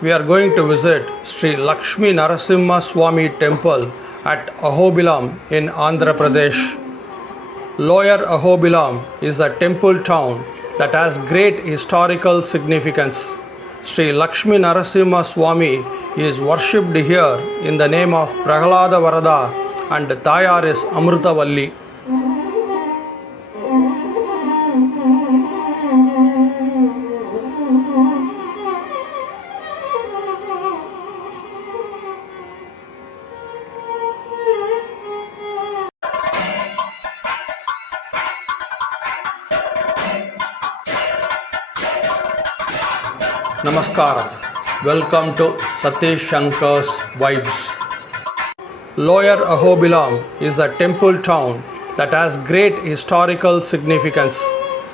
We are going to visit Sri Lakshmi Narasimha Swamy temple at Ahobilam in Andhra Pradesh. Lower Ahobilam is a temple town that has great historical significance. Sri Lakshmi Narasimha Swamy is worshipped here in the name of Prahlada Varada and Thayar Amruthavalli. Namaskaram. Welcome to Satish Shankar's Vibes. Lower Ahobilam is a temple town that has great historical significance.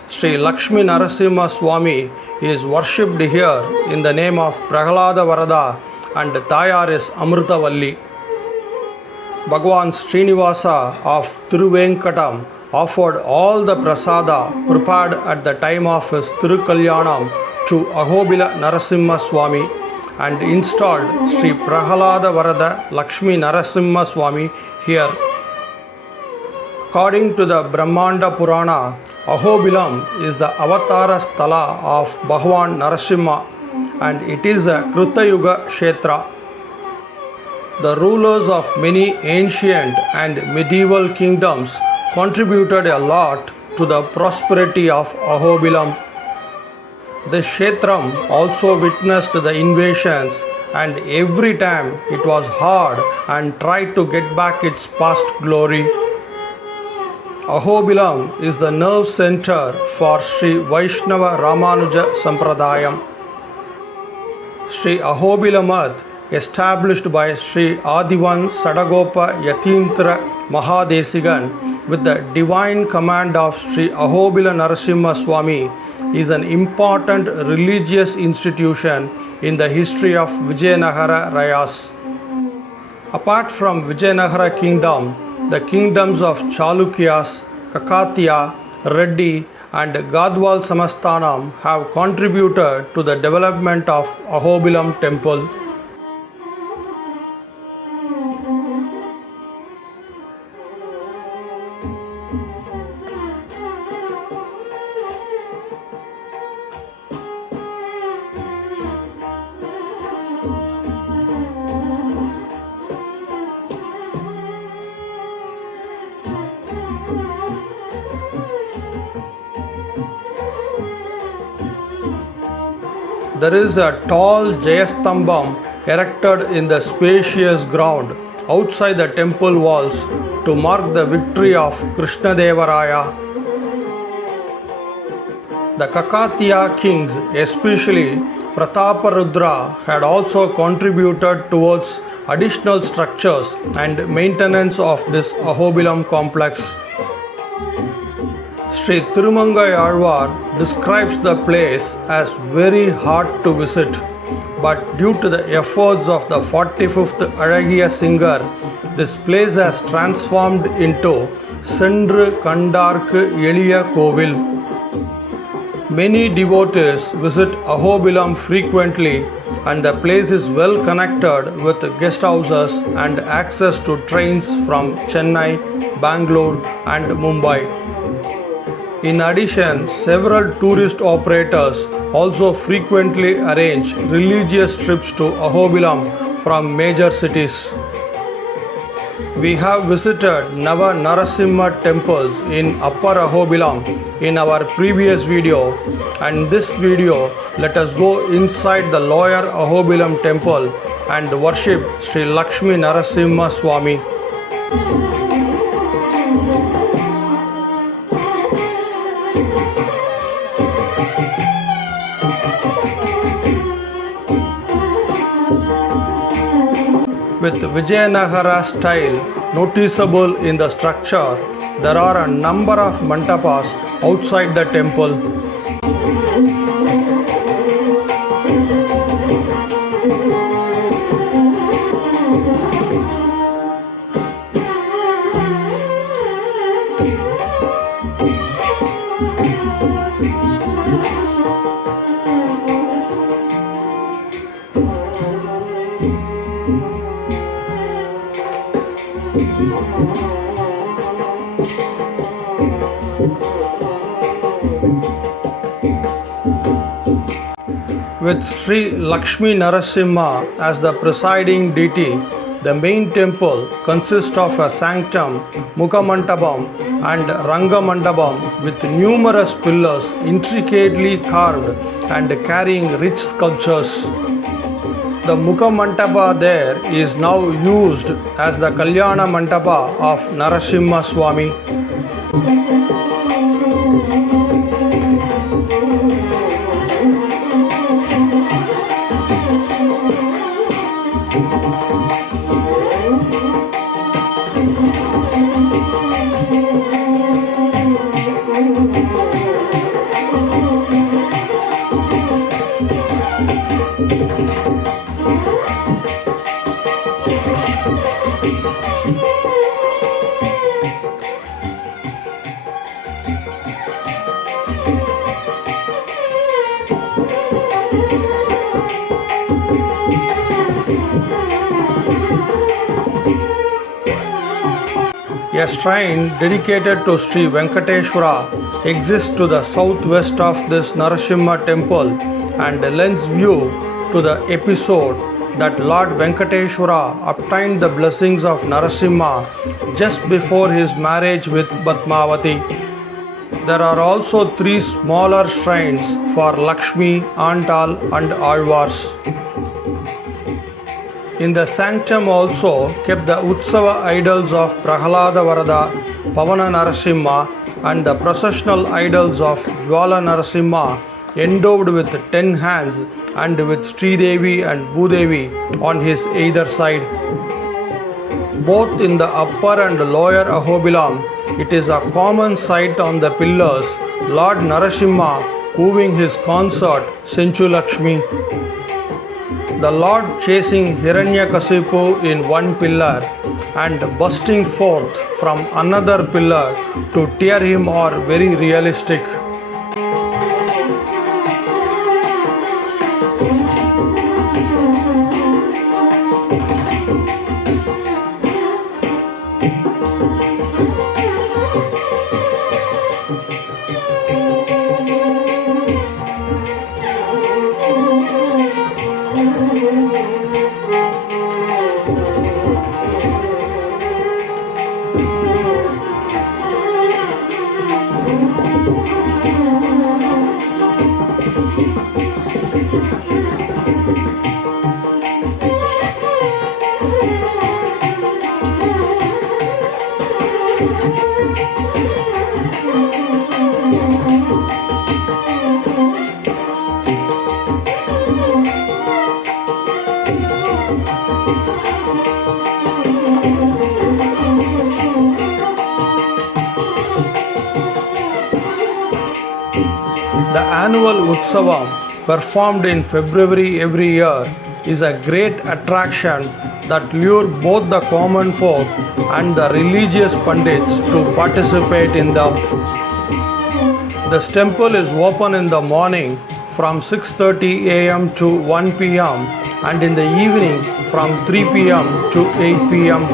Sri Lakshmi Narasimha Swamy is worshipped here in the name of Prahlada Varada and Thayar Amruthavalli. Bhagavan Srinivasa of Thiru Venkatam offered all the Prasada prepared at the time of his Kalyanam to Ahobila Narasimha Swamy and installed Sri Prahladhavarada Lakshmi Narasimha Swamy here. According to the Brahmanda Purana, Ahobilam is the Avatara Sthala of Bhagavan Narasimha and it is a Krutayuga Kshetra. The rulers of many ancient and medieval kingdoms contributed a lot to the prosperity of Ahobilam. This Kshetram also witnessed the invasions, and every time it was hard and tried to get back its past glory. Ahobilam is the nerve center for Sri Vaishnava Ramanuja Sampradayam. Sri Ahobilam, established by Sri Adivan Sadagopa Yatintra Mahadesigan with the divine command of Sri Ahobila Narasimha Swamy, is an important religious institution in the history of Vijayanagar Rayas. Apart from Vijayanagar kingdom, the kingdoms of Chalukyas, Kakatiya, Reddy and Gadwal Samasthanam have contributed to the development of Ahobilam temple. There is a tall Jayastambam erected in the spacious ground outside the temple walls to mark the victory of Krishnadevaraya. The Kakatiya kings, especially Prataparudra, had also contributed towards additional structures and maintenance of this Ahobilam complex. Sri Thirumangai describes the place as very hard to visit, but due to the efforts of the 45th Alagiya singer, this place has transformed into Sendru Kandark Eliya Kovil. Many devotees visit Ahobilam frequently, and the place is well connected with guest houses and access to trains from Chennai, Bangalore and Mumbai. In addition, several tourist operators also frequently arrange religious trips to Ahobilam from major cities. We have visited Nava Narasimha temples in Upper Ahobilam in our previous video, and this video let us go inside the Lower Ahobilam temple and worship Sri Lakshmi Narasimha Swamy. With Vijayanagara style noticeable in the structure, there are a number of mandapas outside the temple. With Sri Lakshmi Narasimha as the presiding deity, the main temple consists of a sanctum, Mukhamandapam and Rangamandapam with numerous pillars intricately carved and carrying rich sculptures. The Mukhamandapa there is now used as the Kalyanam mandapa of Narasimha Swamy. A shrine dedicated to Sri Venkateshwara exists to the southwest of this Narasimha temple and lends view to the episode that Lord Venkateshwara obtained the blessings of Narasimha just before his marriage with Padmavati. There are also 3 smaller shrines for Lakshmi, Andal and Azhwars. In the sanctum also kept the Utsava idols of Prahladhavarada, Pavana Narasimha and the processional idols of Jwala Narasimha endowed with 10 hands and with Sridevi and Bhudevi on his either side. Both in the upper and lower Ahobilam, it is a common sight on the pillars Lord Narasimha wooing his consort Senchu Lakshmi. The Lord chasing Hiranyakasipu in one pillar and bursting forth from another pillar to tear him are very realistic. The annual Utsavam, performed in February every year, is a great attraction that lures both the common folk and the religious pandits to participate in them. This temple is open in the morning from 6:30 am to 1 pm and in the evening from 3 pm to 8 pm.